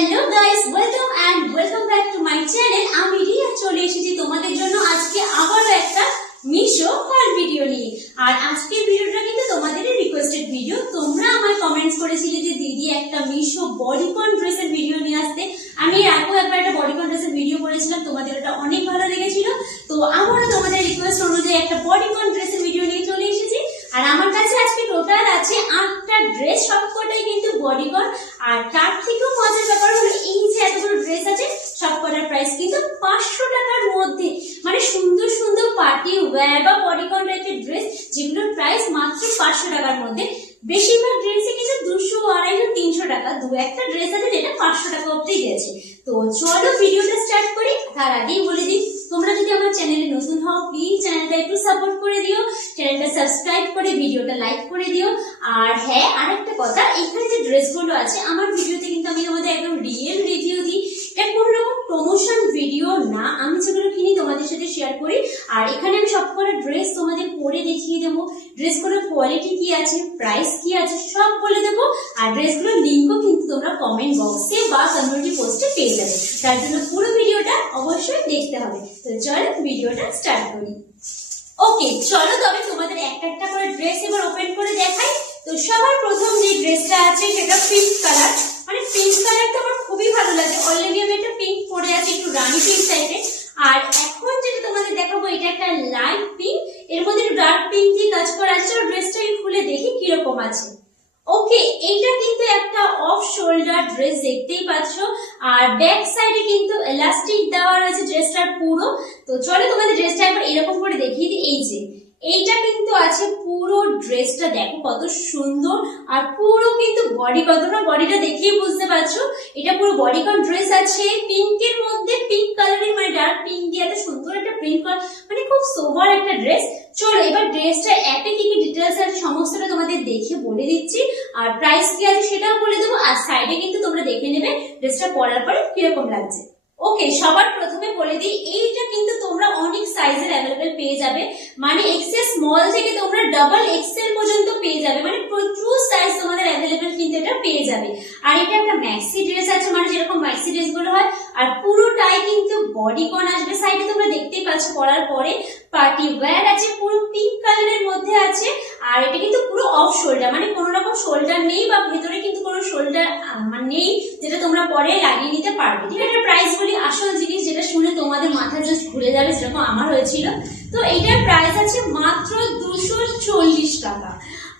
Hello guys, welcome back to my channel. আমি রিয়া চলে এসেছি তোমাদের জন্য আজকে আবারও একটা মিশো হল ভিডিও নিয়ে। আর আজকের ভিডিওটা কিন্তু তোমাদের রিকোয়েস্টেড ভিডিও। তোমরা আমায় কমেন্টস করেছিলে যে দিদি একটা মিশো বডিকন ড্রেসের ভিডিও নিয়ে আসতে। আমি আগেও একবার একটা বডিকন ড্রেসের ভিডিও করেছিলাম, তোমাদের ওটা অনেক ভালো লেগেছিল। তো আমারও তোমাদের রিকোয়েস্ট অনুযায়ী একটা বডিকন ড্রেসের ভিডিও নিয়ে চলে এসেছি। আর আমার কাছে আজকে টোটাল আছে 8টা ড্রেস, সবকটাই কিন্তু বডিকন। আর তার থেকেও মজার ব্যাপার হলো এই যে এতগুলো ড্রেস আছে সবকটার প্রাইস কিন্তু 500 টাকার মধ্যে। মানে সুন্দর সুন্দর পার্টি ওয়্যার বা বডিকন টাইপের ড্রেস যেগুলোর প্রাইস মাত্র 500 টাকার মধ্যে। বেশিরভাগ ড্রেসে কিন্তু 200, 250, 300 টাকা। দু একটা ড্রেস আছে যেটা 500 টাকা অবধি গেছে। তো চলো ভিডিওটা স্টার্ট করি। তার আগেই বলে দিই, তোমরা যদি আমার চ্যানেলে নতুন হও প্লিজ চ্যানেলটা একটু সাপোর্ট করে দিও, চ্যানেলটা সাবস্ক্রাইব করে ভিডিওটা লাইক করে দিও। আর হ্যাঁ, আরেকটা কথা, এখানে যে ড্রেসগুলো আছে আমার ভিডিওতে কিন্তু আমি তোমাদের একদম রিয়েল রিভিউ দিই। এটা কোনো রকম প্রমোশন ভিডিও না, আমি যেগুলো কিনি তোমাদের সাথে শেয়ার করি। আর এখানে আমি সবকটা ড্রেস তোমাদের পরে দেখিয়ে দেবো, ড্রেসগুলোর কোয়ালিটি কি আছে, প্রাইস কি আছে সব বলে দেবো। আর ড্রেসগুলোর লিঙ্কও কিন্তু তোমরা কমেন্ট বক্সে বা কমিউনিটি পোস্টে পেয়ে যাবে। তার জন্য পুরো ভিডিওটা অবশ্যই দেখতে হবে। তো চলো ভিডিওটা স্টার্ট করি। ওকে চলো, তবে তোমাদের একটা একটা করে ড্রেস এবার ওপেন করে দেখাই। তো সবার প্রথম যে ড্রেসটা আছে সেটা পিঙ্ক কালার। মানে পিঙ্ক কালারটা আমার খুবই ভালো লাগে। অলরেডি আমি একটা পিঙ্ক পরে আছি, একটু রানি পিঙ্ক টাইপের। আর এখন যেটা তোমাদের দেখাবো এটা একটা লাইট পিঙ্ক, এর মধ্যে ডার্ক পিঙ্ক দিয়ে কাজ করা আছে। ড্রেসটা আমি খুলে দেখি কিরকম আছে। ওকে, এইটা কিন্তু একটা অফ শোল্ডার ড্রেস দেখতেই পাচ্ছ। আর ব্যাক সাইডে কিন্তু এলাস্টিক দেওয়া রয়েছে ড্রেসটার পুরো। তো চলো তোমাদের ড্রেসটা একবার এরকম করে দেখিয়ে দিই। এই যে এইটা কিন্তু আছে পুরো ড্রেসটা, দেখো কত সুন্দর। আর পুরো কিন্তু বডি, কতটা বডিটা দেখেই বুঝতে পারছো এটা পুরো বডিকন ড্রেস আছে। পিঙ্কের মধ্যে পিঙ্ক কালারের, মানে ডার্ক পিঙ্ক দিয়ে এত সুন্দর একটা প্রিন্ট করা, মানে খুব সোবার একটা ড্রেস। চলো এবার ড্রেসটা অ্যাপে কি কি ডিটেলস আছে সমস্তটা তোমাদের দেখে বলে দিচ্ছি। আর প্রাইস কি আছে সেটাও বলে দেবো। আর সাইডে কিন্তু তোমরা দেখে নেবে ড্রেসটা পরার পরে কিরকম লাগছে। ওকে, সবার প্রথমে বলে দিই এইটা কিন্তু তোমরা অনেক সাইজের অ্যাভেলেবেল পেয়ে যাবে। মানে এক্সেল স্মল থেকে তোমরা ডাবল এক্সেল পর্যন্ত পেয়ে যাবে। মানে প্রচুর সাইজ তোমাদের অ্যাভেলেবেল কিন্তু এটা পেয়ে যাবে। আর এটা একটা ম্যাক্সি ড্রেস আছে, মানে যেরকম ম্যাক্সি ড্রেস গুলো হয়। আর পুরোটাই কিন্তু বডিকন আসবে। সাইডে তোমরা দেখতেই পাচ্ছ পরার পরে পার্টি ওয়্যার আছে, পুরো পিঙ্ক কালারের মধ্যে আছে। আর এটা কিন্তু পুরো অফ শোল্ডার, মানে কোনো রকম শোল্ডার নেই বা ভেতরে কিন্তু কোনো শোল্ডার মানে নেই, যেটা তোমরা পরে লাগিয়ে নিতে পারবে। ঠিক আছে, প্রাইস বলি আসল জিনিস যেটা শুনে তোমাদের মাথা জাস্ট ঘুরে যাবে, যেরকম আমার হয়েছিল। তো এইটার প্রাইস আছে মাত্র 240 টাকা।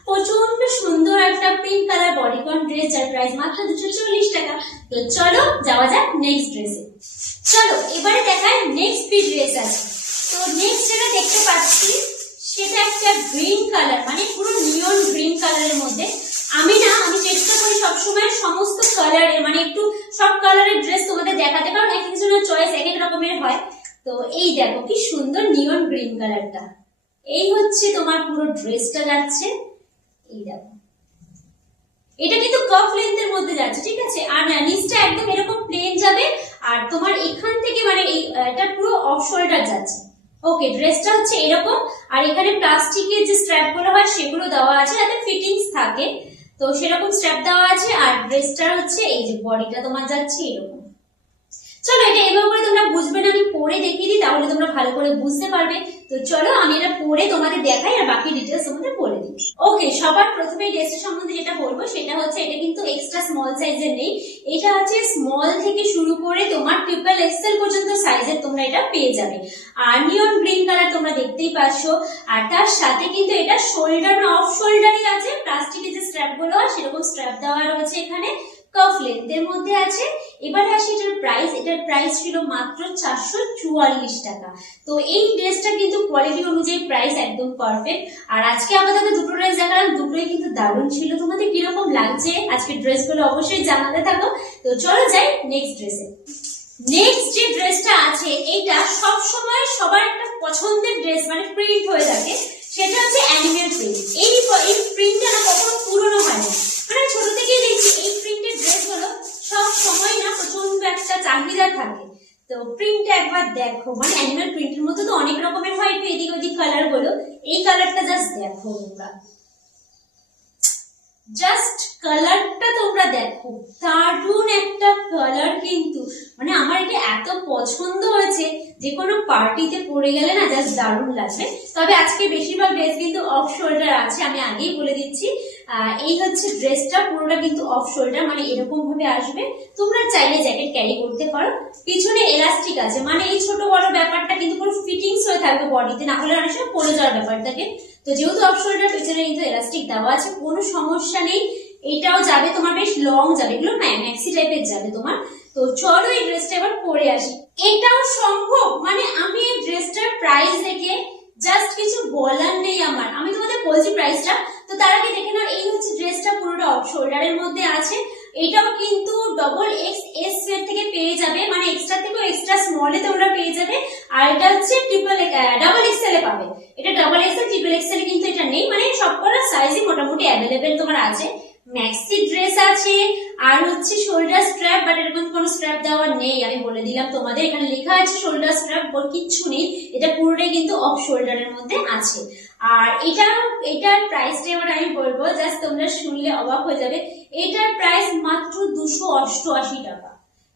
প্রচন্ড সুন্দর একটা পিঙ্ক কালার বডিকন ড্রেস, যার প্রাইস মাত্র 240 টাকা। তো চলো যাওয়া যাক নেক্সট ড্রেসে। চলো এবারে দেখাই নেক্সট কি ড্রেস আছে। তো নেক্সট যেটা দেখতে পাচ্ছি সেটা একটা গ্রিন কালার, মানে পুরো নিয়ন গ্রিন কালারের মধ্যে। আমি চেষ্টা করি সবসময় সমস্ত কালারের, মানে একটু সব কালারের ড্রেস তোমাদের দেখাতে, কারণ এক একজনের চয়েস এক এক রকমের হয়। তো এই দেখো কি সুন্দর নিয়ন গ্রিন কালারটা, এই হচ্ছে তোমার পুরো ড্রেসটা যাচ্ছে। এই দেখো এটা কিন্তু কাফ লেন্থের মধ্যে যাচ্ছে, ঠিক আছে। আর নিচটা একদম এরকম প্লেন যাবে। আর তোমার এখান থেকে মানে এটা পুরো অফ শোল্ডার যাচ্ছে। ওকে, ড্রেসটা হচ্ছে এরকম। আর এখানে প্লাস্টিকের যে স্ট্র্যাপ গুলো হয় সেগুলো দেওয়া আছে যাতে ফিটিংস থাকে, তো সেরকম স্ট্র্যাপ দেওয়া আছে। আর ড্রেসটা হচ্ছে এই যে বডিটা তোমার যাচ্ছে এরকম। চলো এটা এভাবে করে তোমরা বুঝবে না, আমি পরে দেখিয়ে দিই, তাহলে তোমরা ভালো করে বুঝতে পারবে। তো চলো আমি এটা পরে তোমাদের দেখাই আর বাকি ডিটেলস তোমাদের বলে দিই। ওকে, সবার প্রথমে ড্রেসের সম্বন্ধে যেটা বলবো সেটা হচ্ছে এটা কিন্তু এক্সট্রা স্মল সাইজের নেই। এটা হচ্ছে স্মল থেকে শুরু করে তোমার ট্রিপল এক্সেল পর্যন্ত সাইজের তোমরা এটা পেয়ে যাবে। আর নিয়ন গ্রিন কালার তোমরা দেখতেই পাচ্ছ। আর তার সাথে কিন্তু এটা শোল্ডার না অফ শোল্ডারই আছে, প্লাস্টিকের যে স্ট্র্যাপ গুলো হয় সেরকম স্ট্র্যাপ দেওয়া রয়েছে এখানে, কাফ লেন্থের মধ্যে আছে। এবারে আসি এটার প্রাইস। এটার প্রাইস ছিল মাত্র 444 টাকা। তো এই ড্রেসটা কিন্তু কোয়ালিটি অনুযায়ী প্রাইস একদম পারফেক্ট। আর আজকে আমাদের দুটো ড্রেস দেখালাম, দুটোই কিন্তু দারুণ ছিল। তোমাদের কিরকম লাগছে আজকের ড্রেসগুলো অবশ্যই জানাতে থাকো। তো চলো যাই নেক্সট ড্রেসে। নেক্সট যে ড্রেসটা আছে এইটা সব সময় সবার একটা পছন্দের ড্রেস, মানে প্রিন্ট হয়ে থাকে, সেটা হচ্ছে অ্যানিমেল প্রিন্ট। এই প্রিন্টটা না কখনো পুরনো হয় না, মানে ছোট থেকেই দেখছি এই প্রিন্টের ড্রেস গুলো সব সময় না প্রচন্ড একটা চাহিদা থাকে। তো প্রিন্টটা একবার দেখো, মানে অ্যানিমেল প্রিন্টের মধ্যে তো অনেক রকমের হয়, একটু এদিক ওদিক কালার গুলো। এই কালারটা জাস্ট দেখো তোমরা, জাস্ট কালারটা তোমরা দেখো, দারুণ একটা কালার। পছন্দ হয়েছে, যে কোনো পার্টিতে পরে গেলে না জাস্ট দারুণ লাগবে। তবে আজকে বেশিরভাগ ড্রেস কিন্তু অফ শোল্ডার আছে, আমি আগেই বলে দিচ্ছি। এই হচ্ছে ড্রেসটা, পুরোটা কিন্তু অফ শোল্ডার, মানে এরকম ভাবে আসবে। তোমরা চাইলে জ্যাকেট ক্যারি করতে পারো। পিছনে এলাস্টিক আছে, মানে এই ছোট বড় ব্যাপারটা কিন্তু পুরো ফিটিংস হয়ে থাকবে বডিতে, না হলে অনেক সময় পড়ে যাওয়ার ব্যাপার থাকে। তো যেহেতু অফ শোল্ডার, পিছনে কিন্তু এলাস্টিক দেওয়া আছে, কোনো সমস্যা নেই। এটাও যাবে তোমার, বেশ লং যাবে, এগুলো ম্যাক্সি টাইপের যাবে তোমার। তো চলো এই ড্রেসটা এবার পরে আসি। এটাও সম্ভব, মানে আমি এই ড্রেসটার প্রাইস দেখে জাস্ট কিছু বলার নেই আমার, আমি তোমাদের বলছি প্রাইসটা। তো তার আগে দেখে নাও, এই হচ্ছে ড্রেসটা, পুরোটা অফ শোল্ডারের মধ্যে আছে। এটাও কিন্তু ডবল এক্স এস এর থেকে পেয়ে যাবে, মানে এক্সট্রা থেকেও এক্সট্রা স্মলে তোমরা পেয়ে যাবে। আর এটা হচ্ছে ডাবল এক্সেল এ পাবে। এটা ডাবল এক্সেল, ট্রিপল এক্সেল কিন্তু এটা নেই, মানে সবকটা সাইজই মোটামুটি অ্যাভেলেবেল তোমার আছে। ম্যাক্সি ড্রেস আছে, আর হচ্ছে শোল্ডার স্ট্র্যাপ, বাট এরকম কোনো স্ট্র্যাপ দেওয়া নেই, আমি বলে দিলাম তোমাদের। এখানে লেখা আছে শোল্ডার স্ট্র্যাপ, কিচ্ছু নেই, এটা পুরোটাই কিন্তু অফ শোল্ডারের মধ্যে আছে। আর এটার প্রাইসটা এবার আমি বলবো, জাস্ট তোমরা শুনলে অবাক হয়ে যাবে। এটার প্রাইস মাত্র 288 টাকা।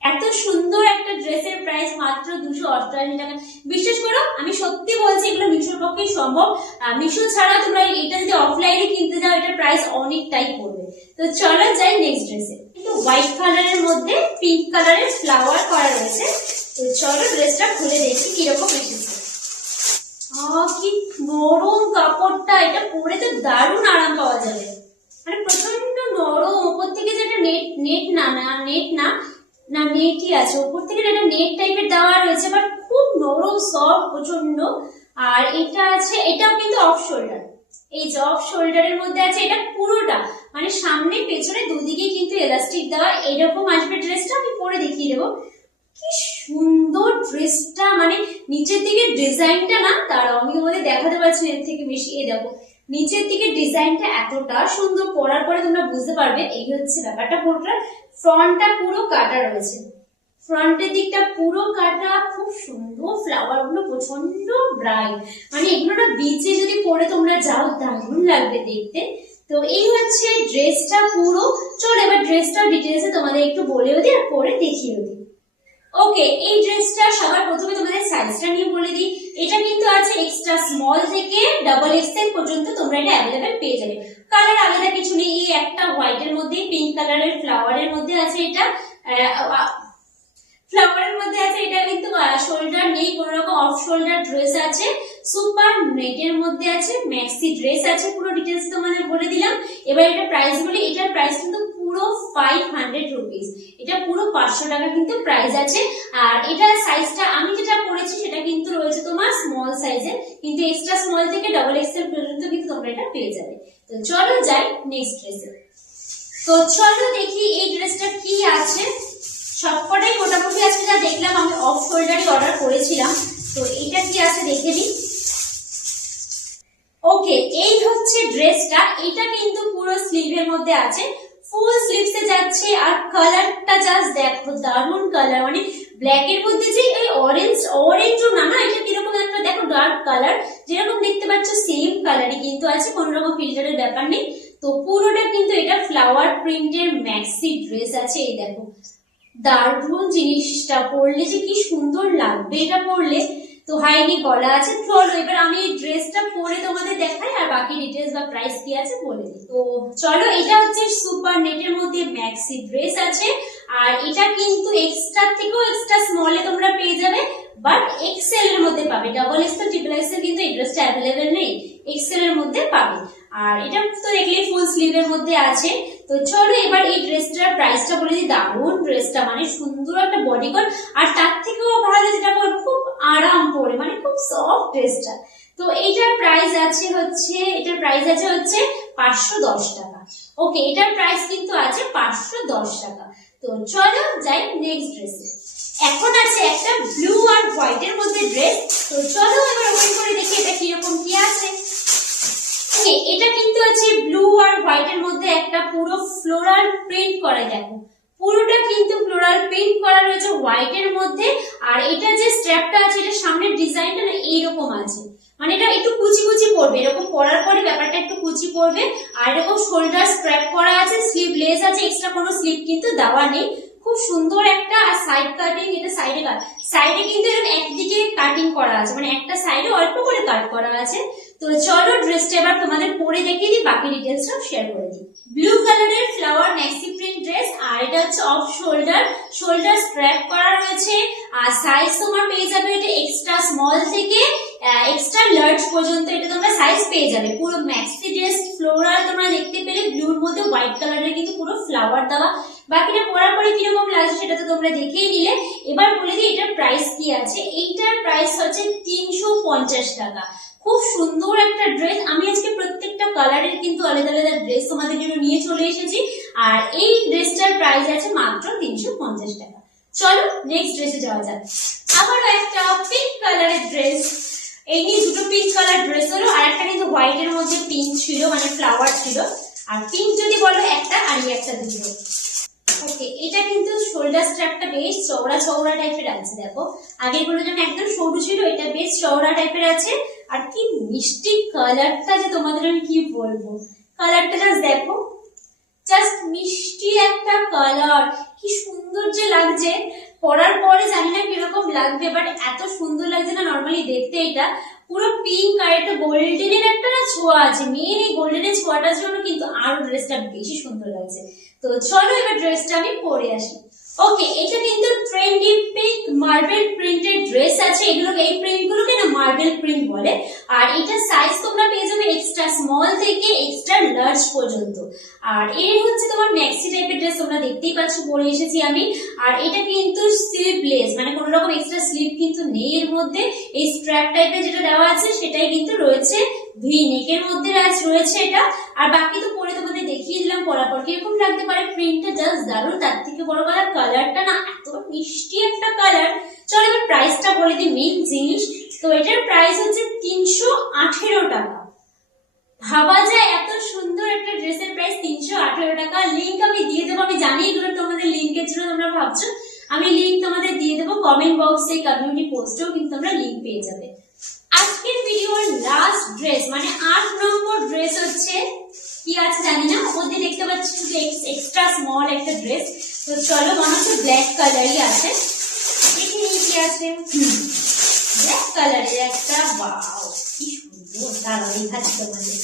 এত সুন্দর একটা ড্রেসের প্রাইস মাত্র 288 টাকা। বিশ্বাস করো, আমি সত্যি বলছি, এগুলো মিশোর পক্ষে সম্ভব। মিশো ছাড়া তোমরা এটা যদি অফলাইনে কিনতে যাও, এটার প্রাইস অনেকটাই পড়বে। তো চলো যাই নেক্সট ড্রেসে। কিন্তু হোয়াইট কালারের মধ্যে পিঙ্ক কালারের ফ্লাওয়ার করা রয়েছে। তো চলো ড্রেসটা খুলে দেখি কিরকম এসেছে। কি নরম কাপড়টা, এটা পরে তো দারুণ আরাম পাওয়া যাবে, মানে প্রচন্ড নরম। ওপর থেকে যেটা নেট না নেটই আছে, ওপর থেকে একটা নেট টাইপের দেওয়া রয়েছে, বাট খুব নরম সফট প্রচন্ড। আর এটা আছে, এটাও কিন্তু অফ শোল্ডার, এই যে অফ শোল্ডারের মধ্যে আছে। এটা পুরোটা মানে সামনে পেছনে দুদিকে কিন্তু এলাস্টিক দেওয়া, এরকম আসবে ড্রেসটা। আমি পরে দেখিয়ে দেবো কি সুন্দর ড্রেসটা, মানে নিচের দিকে ডিজাইনটা না, তার আমি তোমাদের দেখাতে পারছি এর থেকে বেশি। এই দেখো নিচের দিকে ডিজাইনটা এতটা সুন্দর, পরার পরে তোমরা বুঝতে পারবে। এই হচ্ছে ব্যাপারটা, পুরোটা ফ্রন্টটা পুরো কাটা রয়েছে, ফ্রন্টের দিকটা পুরো কাটা, খুব সুন্দর। ফ্লাওয়ার গুলো প্রচন্ড ব্রাইট, মানে এগুলো না বিচে যদি পরে তোমরা যাও দারুণ লাগবে দেখতে। তো এই হচ্ছে ড্রেসটা পুরো। চলো এবার ড্রেসটা ডিটেলসে তোমাদের একটু বলেও দিই আর পরে দেখিয়েও দিই। ওকে, এই ড্রেসটা সবার প্রথমে তোমাদের সাইজটা নিয়ে বলে দিই। এটা কিন্তু আছে এক্সট্রা স্মল থেকে ডাবল এক্সেল পর্যন্ত তোমরা এটা অ্যাভেলেবেল পেয়ে যাবে। কালার আলাদা কিছু নেই, এই একটা হোয়াইটের মধ্যে পিঙ্ক কালারের ফ্লাওয়ারের মধ্যে আছে। এটা ফ্লাওয়ারের মধ্যে আছে, এটা কিন্তু শোল্ডার নেই, কোন রকম অফ শোল্ডার ড্রেস আছে। সুপার নেটের মধ্যে আছে, ম্যাক্সি ড্রেস আছে। পুরো ডিটেলস তোমাদের বলে দিলাম। এবার এটা প্রাইস বলি, এটার প্রাইস কিন্তু পুরো 500 রুপিস, এটা পুরো 500 টাকা কিন্তু প্রাইস আছে। আর এটার সাইজটা আমি যেটা পরেছি সেটা কিন্তু রয়েছে তোমার স্মল সাইজের, কিন্তু এক্সট্রা স্মল থেকে ডাবল এক্সেল পর্যন্ত কিন্তু তোমরা এটা পেয়ে যাবে। তো চলো যাই নেক্সট ড্রেসে। তো চলো দেখি এই ড্রেসটা কি আছে। সবকটাই মোটামুটি আজকে যা দেখলাম, আমি অফ শোল্ডারই অর্ডার করেছিলাম। তো এটা কি আছে দেখে নিই। ওকে, এই হচ্ছে ড্রেসটা। এটা কিন্তু পুরো স্লিভের মধ্যে আছে, ফুল স্লিভসে যাচ্ছে। আর কালারটা জাস্ট দেখো, দারুণ কালার, মানে ব্ল্যাক এর মধ্যে যে এই অরেঞ্জও না, এটা কিরকম একটা দেখো ডার্ক কালার, যেরকম দেখতে পাচ্ছ সেম কালারই কিন্তু আছে, কোন রকম ফিল্টারের ব্যাপার নেই। তো পুরোটা কিন্তু এটা ফ্লাওয়ার প্রিন্টের ম্যাক্সি ড্রেস আছে। এই দেখো দারুণ জিনিসটা, পরলে যে কি সুন্দর লাগবে এটা পরলে। তো হাইনি গলা আছে। চলো এবার আমি এই ড্রেসটা পরে তোমাদের দেখাই, আর বাকি ডিটেলস বা প্রাইস কি আছে বলে দিই। তো চলো, এটা হচ্ছে সুপার নেটের মধ্যে ম্যাক্সি ড্রেস আছে। আর এটা কিন্তু এক্সট্রা থেকেও এক্সট্রা স্মলে তোমরা পেয়ে যাবে, বাট এক্সেল এর মধ্যে পাবে। ডাবল এক্সেল ট্রিপল এক্সেল কিন্তু এই ড্রেসটা অ্যাভেলেবেল নেই, এক্সেল এর মধ্যে পাবে। আর এটা তো দেখলে ফুল স্লিভের মধ্যে আছে। তো চলো এবার এই ড্রেসটার প্রাইসটা বলে দিই। দারুণ ড্রেসটা, মানে সুন্দর একটা বডিকন, আর তার থেকেও ভালো যেটা খুব আরাম পরে, মানে খুব সফট ড্রেসটা। তো এটার প্রাইস আছে হচ্ছে 510 টাকা। ওকে, এটার প্রাইস কিন্তু আছে 510 টাকা। তো চলো যাই নেক্সট ড্রেসে। এখন আছে একটা ব্লু আর হোয়াইটের মধ্যে ড্রেস। তো চলো এবার ওপেন করে দেখি এটা কিরকম কি আছে। এটা কিন্তু আছে ব্লু আর হোয়াইটের মধ্যে একটা পুরো ফ্লোরাল প্রিন্ট করা, দেখো পুরোটা কিন্তু ফ্লোরাল প্রিন্ট করা রয়েছে হোয়াইটের মধ্যে। আর এটা যে স্ট্র্যাপটা আছে, এটা সামনের ডিজাইনটা না এইরকম আছে, মানে এটা একটু কুচি কুচি পড়বে, এরকম পরার পরে ব্যাপারটা একটু কুচি পড়বে। আর এরকম শোল্ডার স্ট্র্যাপ করা আছে, স্লিভ লেস আছে, এক্সট্রা কোনো স্লিভ কিন্তু দেওয়া নেই। খুব সুন্দর একটা সাইড কাটিং, এটা সাইডে কিন্তু এরকম একদিকে কাটিং করা আছে, মানে একটা সাইডে অল্প করে কাট করা আছে। তো চলো ড্রেসটা এবার তোমাদের পরে দেখিয়ে দিই, বাকি ডিটেলসটাও শেয়ার করে দিই। ব্লু কালারের ফ্লাওয়ার ম্যাক্সি প্রিন্ট ড্রেস, আর এটা হচ্ছে অফ শোল্ডার স্ট্র্যাপ করা রয়েছে। আর সাইজ তোমার পেয়ে যাবে এটা এক্সট্রা স্মল থেকে এক্সট্রা লার্জ পর্যন্ত এটা তোমরা সাইজ পেয়ে যাবে। পুরো ম্যাক্সি ড্রেস ফ্লোরাল তোমরা দেখতে পেলে, ব্লুর মধ্যে হোয়াইট কালারের কিন্তু পুরো ফ্লাওয়ার দেওয়া। বাকিটা পরার পরে কিরকম লাগছে সেটা তো তোমরা দেখেই নিলে। এবার বলে দিই এটার প্রাইস কি আছে। এইটার প্রাইস হচ্ছে 350 টাকা। খুব সুন্দর একটা ড্রেস। আমি আজকে প্রত্যেকটা কালারের কিন্তু আলাদা আলাদা ড্রেস তোমাদের জন্য নিয়ে চলে এসেছি, আর এই ড্রেসটার প্রাইস আছে মাত্র 350 টাকা। চলো নেক্সট ড্রেসে যাওয়া যাক। আবারও একটা পিঙ্ক কালারের ড্রেস, এই নিয়ে দুটো পিঙ্ক কালার ড্রেস হলো, আর একটা কিন্তু হোয়াইট এর মধ্যে পিঙ্ক ছিল, মানে ফ্লাওয়ার ছিল। আর পিঙ্ক যদি বলো একটা, আর একটা দুটো। ওকে, এটা কিন্তু শোল্ডার স্ট্র্যাপটা বেশ চওড়া টাইপের আছে। দেখো আগের গুলো যেমন একদম সরু ছিল, এটা বেশ চওড়া টাইপের আছে। আর কি মিষ্টি কালারটা, যে তোমাদের আমি কি বলবো, কালারটা জাস্ট দেখো, জাস্ট মিষ্টি একটা কালার, কি সুন্দর যে লাগছে। পরার পরে জানি না কিরকম লাগবে, বাট এত সুন্দর লাগছে না নর্মালি দেখতে। এটা পুরো পিঙ্ক আর একটা গোল্ডেনের একটা না ছোঁয়া আছে, মেন এই গোল্ডেনের ছোঁয়াটার জন্য কিন্তু আরো ড্রেসটা বেশি সুন্দর লাগছে। তো চলো এবার ড্রেসটা আমি পরে আসি। ওকে, এটা কিন্তু trendy pink marble printed dress আছে। এই প্রিন্ট গুলোকে না মার্বেল প্রিন্ট বলে। আর এটা সাইজ তোমরা পেয়ে যাবে এক্সট্রা স্মল থেকে এক্সট্রা লার্জ পর্যন্ত। আর এই হচ্ছে তোমার ম্যাক্সি টাইপের ড্রেস, তোমরা দেখতেই পাচ্ছ পরে এসেছি আমি। আর এটা কিন্তু স্লিভলেস, মানে কোনো রকম এক্সট্রা স্লিভ কিন্তু নেই এর মধ্যে। এই স্ট্র্যাপ টাইপের যেটা দেওয়া আছে সেটাই কিন্তু রয়েছে, ভি নেকের মধ্যে রয়েছে এটা। আর বাকি তো পরে তোমাদের দেখিয়ে দিলাম পরাপর কিরকম লাগতে পারে। প্রিন্টটা জাস্ট দারুণ, তার থেকে বড় কথা কালারটা না এত মিষ্টি একটা কালার। চলো এবার প্রাইসটা বলে দিই, মেইন জিনিস। তো এটার প্রাইস হচ্ছে 318 টাকা। ভাবা যায় এত সুন্দর একটা ড্রেসের প্রাইস 318 টাকা। লিংক আমি দিয়ে দেবো, আমি জানি এগুলো তোমাদের লিংকের জন্য তোমরা ভাবছো, আমি লিংক তোমাদের দিয়ে দেবো কমেন্ট বক্সে, কমিউনিটি পোস্টেও কিন্তু তোমরা লিংক পেয়ে যাবে। আজকের ভিডিওর লাস্ট ড্রেস, মানে 8 নম্বর ড্রেস হচ্ছে কি আছে জানি না, মধ্যে দেখতে পাচ্ছি শুধু এক্সট্রা স্মল একটা ড্রেস। তো চলো, মনে হচ্ছে ব্ল্যাক কালারই আছে, দেখে নিই কি আছে। ব্ল্যাক কালারের একটা, ওয়াও কি সুন্দর। দাঁড়াও দেখাচ্ছি তোমাদের,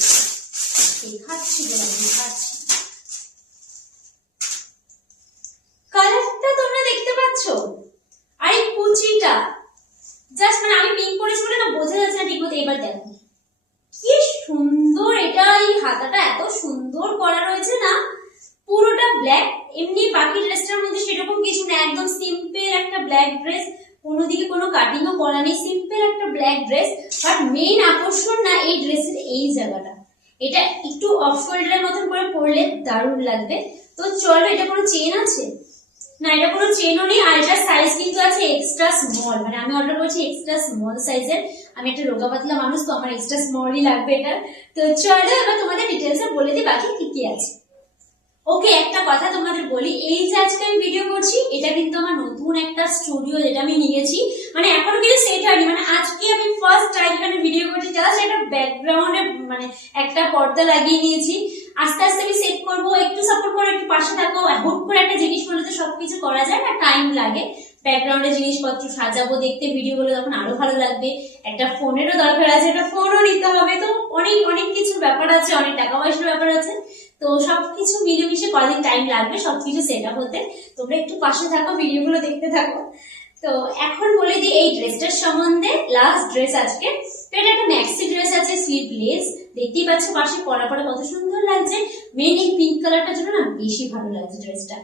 দেখাচ্ছি। কালারটা তোমরা দেখতে পাচ্ছ, আর এই কুচিটা জাস্ট, মানে আমি পিঙ্ক করেছি বলে না বোঝা যাচ্ছে না ঠিক মতো। এবার দেখো কি সুন্দর এটা, এই হাতাটা এত সুন্দর করা রয়েছে না, পুরোটা ব্ল্যাক। এমনি বাকি ড্রেসটার মধ্যে সেরকম কিছু না, একদম সিম্পল একটা ব্ল্যাক ড্রেস, কোনো দিকে কোনো কাটিংও করা নেই, সিম্পল একটা ব্ল্যাক ড্রেস। বাট মেইন আকর্ষণ না এই ড্রেসের এই জায়গাটা, এটা একটু অফ শোল্ডারের মতন করে পরলে দারুণ লাগবে। তো চলো, এটা কোনো চেন আছে না, এটা কোনো চেনও নেই। আর এটার সাইজ কিন্তু আছে এক্সট্রা স্মল, মানে আমি অর্ডার করছি এক্সট্রা স্মল সাইজের। আমি একটা রোগা পাতলা মানুষ, তো আমার এক্সট্রা স্মলই লাগবে এটা। তো চলো এবার তোমাদের ডিটেলসে বলে দিই বাকি কি কি আছে। ওকে, একটা কথা তোমাদের বলি, এই যে আজকে আমি ভিডিও করছি এটা কিন্তু আমার নতুন একটা স্টুডিও, যেটা আমি নিয়েছি, মানে এখনো কিন্তু সেট হয়নি। মানে আজকে আমি ফার্স্ট টাইম এখানে ভিডিও করছি, জাস্ট একটা ব্যাকগ্রাউন্ডে মানে একটা পর্দা লাগিয়ে নিয়েছি। আস্তে আস্তে আমি সেট করবো, একটু সাপোর্ট করো, একটু পাশে থাকো। হুট করে একটা জিনিস করলে তো সবকিছু করা যায় না, টাইম লাগে। ব্যাকগ্রাউন্ডে জিনিসপত্র সাজাবো, দেখতে ভিডিওগুলো তখন আরো ভালো লাগবে। একটা ফোনেরও দরকার আছে, একটা ফোনও নিতে হবে। তো অনেক কিছু ব্যাপার আছে, অনেক টাকা পয়সার ব্যাপার আছে। তো সবকিছু মিলেমিশে কদিন টাইম লাগবে সবকিছু সেট আপ হতে। তোমরা একটু পাশে থাকো, ভিডিওগুলো দেখতে থাকো। তো এখন বলে দিই এই ড্রেসটার সম্বন্ধে, লাস্ট ড্রেস আজকে। তো এটা একটা ম্যাক্সি ড্রেস আছে, স্লিভলেস, দেখতেই পাচ্ছ পাশে পরা কত সুন্দর লাগছে। মেন এই পিঙ্ক কালারটার জন্য না বেশি ভালো লাগছে ড্রেসটা।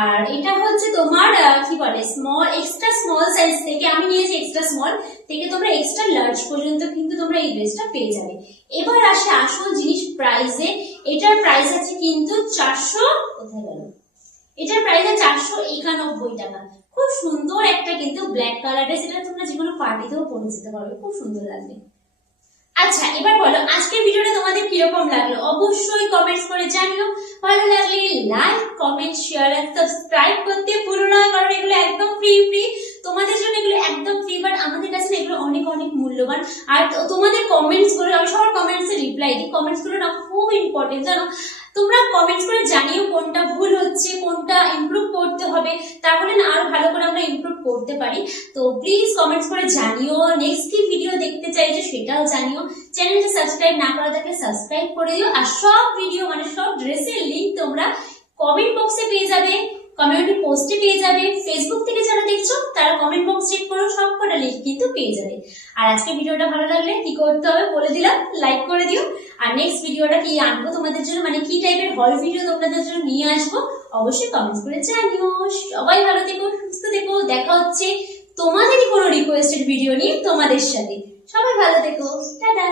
আর এটা হচ্ছে তোমার কি বলে, স্মল এক্সট্রা স্মল সাইজ থেকে, আমি নিয়েছি এক্সট্রা স্মল থেকে তোমরা এক্সট্রা লার্জ পর্যন্ত কিন্তু তোমরা এই ড্রেসটা পেয়ে যাবে। এবার আসে আসল জিনিস, প্রাইসে। এটার প্রাইস আছে কিন্তু 400, কোথায় গেল, এটার প্রাইস আছে 491 টাকা। খুব সুন্দর একটা কিন্তু ব্ল্যাক কালারের, সেটা তোমরা যে কোনো পার্টিতেও পরে যেতে পারবে, খুব সুন্দর লাগবে। আচ্ছা এবার বলো আজকের ভিডিওটা তোমাদের কিরকম লাগলো, অবশ্যই কমেন্টস করে জানিও। ভালো লাগলে লাইক, কমেন্ট, শেয়ার আর সাবস্ক্রাইব করতে ভুলো না, কারণ এগুলো একদম ফ্রি তোমাদের জন্য, এগুলো একদম ফ্রি। বাট আমাদের কাছে এগুলো অনেক মূল্যবান। আর তোমাদের কমেন্টস গুলো, আমি সবার কমেন্টস এ রিপ্লাই দিই, কমেন্টস গুলো না খুব ইম্পর্টেন্ট জানো। তোমরা কমেন্টস করে জানিও কোনটা ভুল হচ্ছে, কোনটা ইমপ্রুভ করতে হবে, তাহলে না আরো ভালো করে আমরা ইমপ্রুভ করতে পারি। তো প্লিজ কমেন্টস করে জানিও, নেক্সট কি ভিডিও দেখতে চাইছো সেটাও জানিও। চ্যানেলটা সাবস্ক্রাইব না করা থাকলে সাবস্ক্রাইব করে দিও। আর সব ভিডিও মানে সব ড্রেসের লিংক তোমরা কমেন্ট বক্সে পেয়ে যাবে, কমিউনিটি পোস্টে পেয়ে যাবে। ফেসবুক থেকে যারা দেখছো তারা কমেন্ট বক্স চেক করো, সবকটা লিংক কিন্তু পেয়ে যাবে। আর আজকে ভিডিওটা ভালো লাগলে কি করতে হবে বলে দিলাম, লাইক করে দিও। আর নেক্সট ভিডিওটা কি আনবো তোমাদের জন্য, মানে কি টাইপের হল ভিডিও তোমাদের জন্য নিয়ে আসবো, অবশ্যই কমেন্টস করে জানিও। সবাই ভালো থেকো, সুস্থ থেকো, দেখা হচ্ছে তোমাদেরই কোনো রিকোয়েস্টেড ভিডিও নিয়ে তোমাদের সাথে। সবাই ভালো থেকো, টাটা।